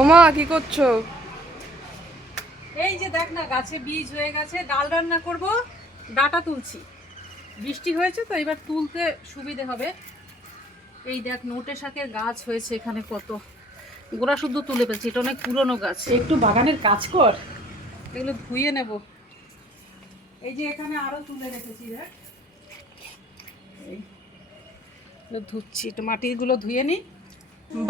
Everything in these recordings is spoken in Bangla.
ওমা কি করছো? এই যে দেখ না, গাছে বীজ হয়ে গেছে, ডাল রান্না করব, ডাটা তুলছি। বৃষ্টি হয়েছে তো এবার তুলতে সুবিধে হবে। এই দেখ নোটে শাকের গাছ হয়েছে এখানে কত, গোড়া শুদ্ধ তুলে ফেলছি। এটা অনেক পুরনো গাছ। একটু বাগানের কাজ কর, এগুলো ধুয়ে নেব। এই যে এখানে আরো তুলে রেখেছি, দেখ এই ধুচ্ছি। একটু মাটিগুলো ধুয়ে নিই।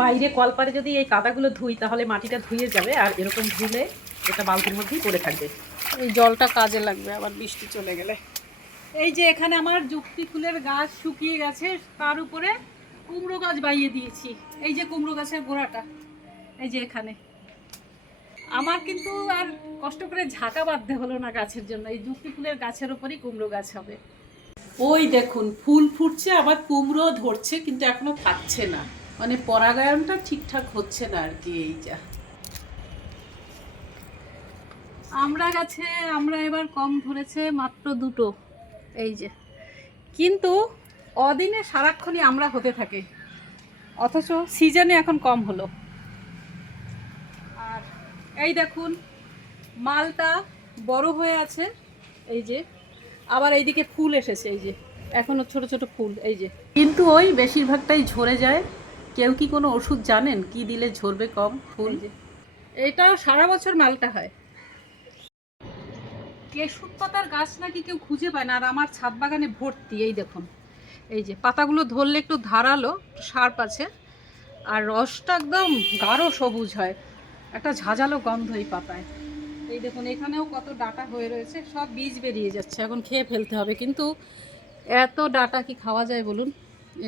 বাইরে কলপারে যদি এই কাদাগুলো ধুই তাহলে মাটিটা ধুয়ে যাবে, আর এরকম ধুলে এটা বালতির মধ্যেই পড়ে থাকবে। এই জলটা কাজে লাগবে আবার বৃষ্টি চলে গেলে। এই যে এখানে আমার যুক্তি ফুলের গাছ শুকিয়ে গেছে, তার উপরে কুমড়ো গাছ বাইয়ে দিয়েছি। এই যে কুমড়ো গাছের গোড়াটা, এই যে এখানে। আমার কিন্তু আর কষ্ট করে ঝাঁকা বাঁধতে হলো না গাছের জন্য। এই যুক্তি ফুলের গাছের উপরই কুমড়ো গাছ হবে। ওই দেখুন ফুল ফুটছে, আবার কুমড়ো ধরছে, কিন্তু এখনো থাকছে না, মানে পরাগায়নটা ঠিকঠাক হচ্ছে না আর কি। এই যা আমরা গাছে আমরা এবার কম ধরেছে, মাত্র দুটো। এই যে, কিন্তু অদিনে সারাক্ষণই আমরা হতে থাকে, অথচ সিজনে এখন কম হলো। আর এই দেখুন মালটা বড় হয়ে আছে, এই যে আবার এইদিকে ফুল এসেছে, এই যে এখনো ছোট ছোট ফুল, এই যে। কিন্তু ওই বেশিরভাগটাই ঝরে যায়। কেউ কি কোনো ওষুধ জানেন কি দিলে ঝরবে কম ফুল? এটাও সারা বছর মালটা হয়। কেশুর পাতার গাছ নাকি কেউ খুঁজে পায় না, আর আমার ছাদ বাগানে ভর্তি। এই দেখুন, এই যে পাতাগুলো ধরলে একটু ধারালো, শার্প আছে, আর রসটা একদম গাঢ় সবুজ হয়, একটা ঝাঁঝালো গন্ধ এই পাতায়। এই দেখুন এখানেও কত ডাঁটা হয়ে রয়েছে, সব বীজ বেরিয়ে যাচ্ছে, এখন খেয়ে ফেলতে হবে। কিন্তু এত ডাঁটা কি খাওয়া যায় বলুন?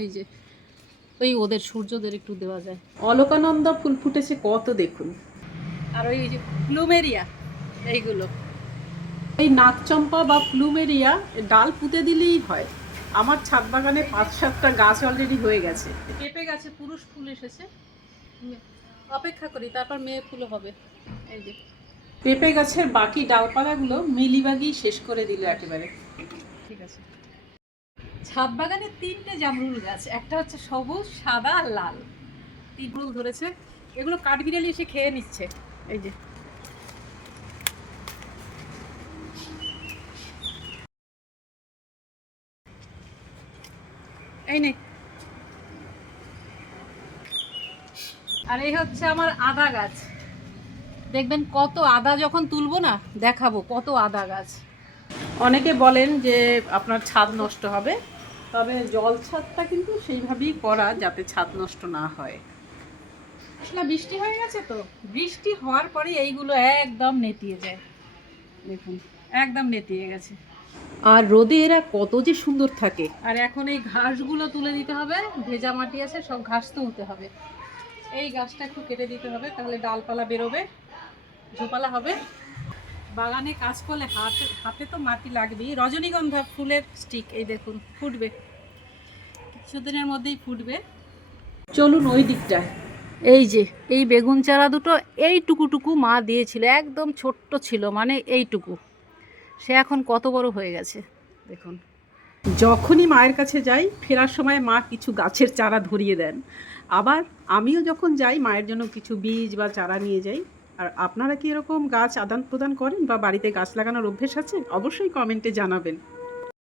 এই যে ওই ওদের সূর্যদের একটু দেওয়া যায়। অলকানন্দা ফুল ফুটেছে কত দেখুন, আর ওই যে প্লুমেরিয়া, এইগুলো। এই নাকচম্পা বা প্লুমেরিয়া ডাল পুঁতে দিলেই হয়। আমার ছাদ বাগানে 5-7টা গাছ অলরেডি হয়ে গেছে। পেঁপে গাছে পুরুষ ফুল এসেছে, অপেক্ষা করি, তারপর মেয়ে ফুলও হবে। এই যে পেঁপে গাছের বাকি ডালপালাগুলো মিলিবাগই শেষ করে দিল একেবারে। ঠিক আছে। ছাদ বাগানে 3টে জামরুল গাছ, একটা হচ্ছে সবুজ, সাদা আর লাল। 3 ফুল ধরেছে, এগুলো কাঠবিড়ালি এসে খেয়ে নিচ্ছে। এই যে এই নে। আর এই হচ্ছে আমার আদা গাছ। দেখবেন কত আদা, যখন তুলবো না দেখাবো কত আদা গাছ। অনেকে বলেন যে আপনার ছাদ নষ্ট হবে, তবে জল ছাদটা কিন্তু সেইভাবেই করা যাতে ছাদ নষ্ট না হয়। আসলে বৃষ্টি হয়ে গেছে তো, বৃষ্টি হওয়ার পরে এইগুলো একদম নেতিয়ে যায়। দেখুন একদম নেতিয়ে গেছে, আর রোদে এরা কত যে সুন্দর থাকে। আর এখন এই ঘাসগুলো তুলে দিতে হবে, ভেজা মাটি আছে, সব ঘাস তুলতে হবে। এই গাছটা একটু কেটে দিতে হবে, তাহলে ডালপালা বেরোবে, ঝোপালা হবে। বাগানে কাজ করলে হাতে হাতে তো মাটি লাগবেই। রজনীগন্ধা ফুলের স্টিক, এই দেখুন ফুটবে, কিছুদিনের মধ্যেই ফুটবে। চলুন ওই দিকটা। এই যে এই বেগুন চারা দুটো এইটুকুটুকু মা দিয়েছিল, একদম ছোট্ট ছিল, মানে এইটুকু। সে এখন কত বড় হয়ে গেছে দেখুন। যখনই মায়ের কাছে যাই, ফেরার সময় মা কিছু গাছের চারা ধরিয়ে দেন। আবার আমিও যখন যাই মায়ের জন্য কিছু বীজ বা চারা নিয়ে যাই। আর আপনারা কি এরকম গাছ আদান প্রদান করেন বা বাড়িতে গাছ লাগানোর অভ্যেস আছে? অবশ্যই কমেন্টে জানাবেন।